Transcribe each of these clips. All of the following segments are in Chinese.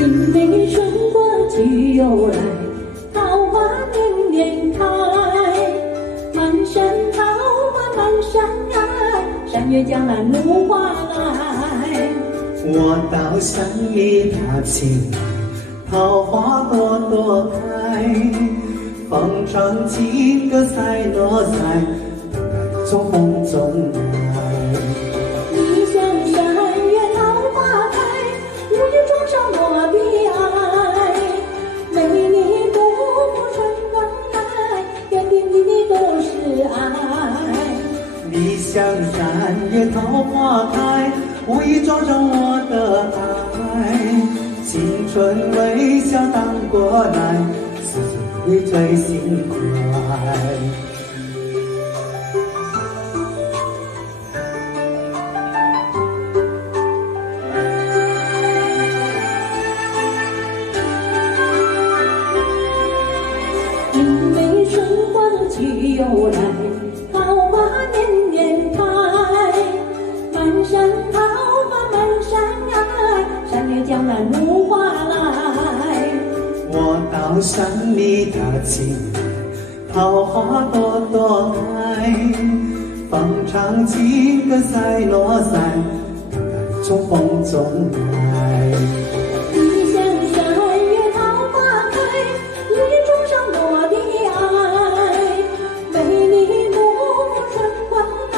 明媚春过去又来，桃花年年开。满山桃花满山爱，山月江南芦花来。我到山里踏青来，桃花朵朵开。风唱情歌赛罗赛，等待从风中来。异乡山月桃花开，无意中上我的爱。美丽不负春光来，点点滴滴都是爱。理想山月桃花开，无意撞上我的爱。青春微笑荡过来，似醉最心快。明媚春光去又来，桃花年年开。满山桃花满山爱，山月江南芦花来。我到山里踏青来，桃花朵朵开。风唱情歌赛罗赛，等待从风中来。异乡山月桃花开，无意中上我的爱。美丽不负春光来，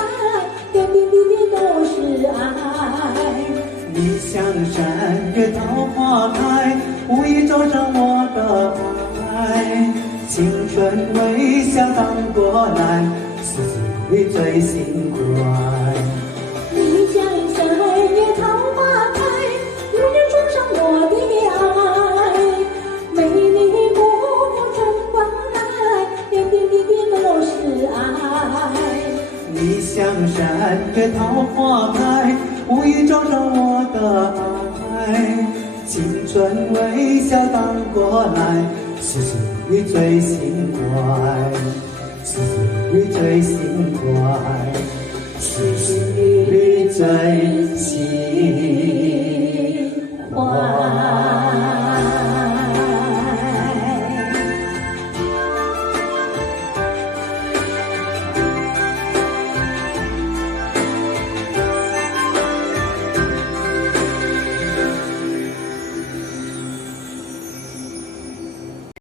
点点滴滴都是爱。理想山月桃花开，无意撞上我的爱。青春微笑荡过来，似醉最心快。理想山月桃花开，无意撞上我的爱。美丽不负春光来，点点滴滴都是爱。理想山月桃花开，无意撞上我的爱。青春微笑荡过来，似醉最心快，似醉最心快，似醉最心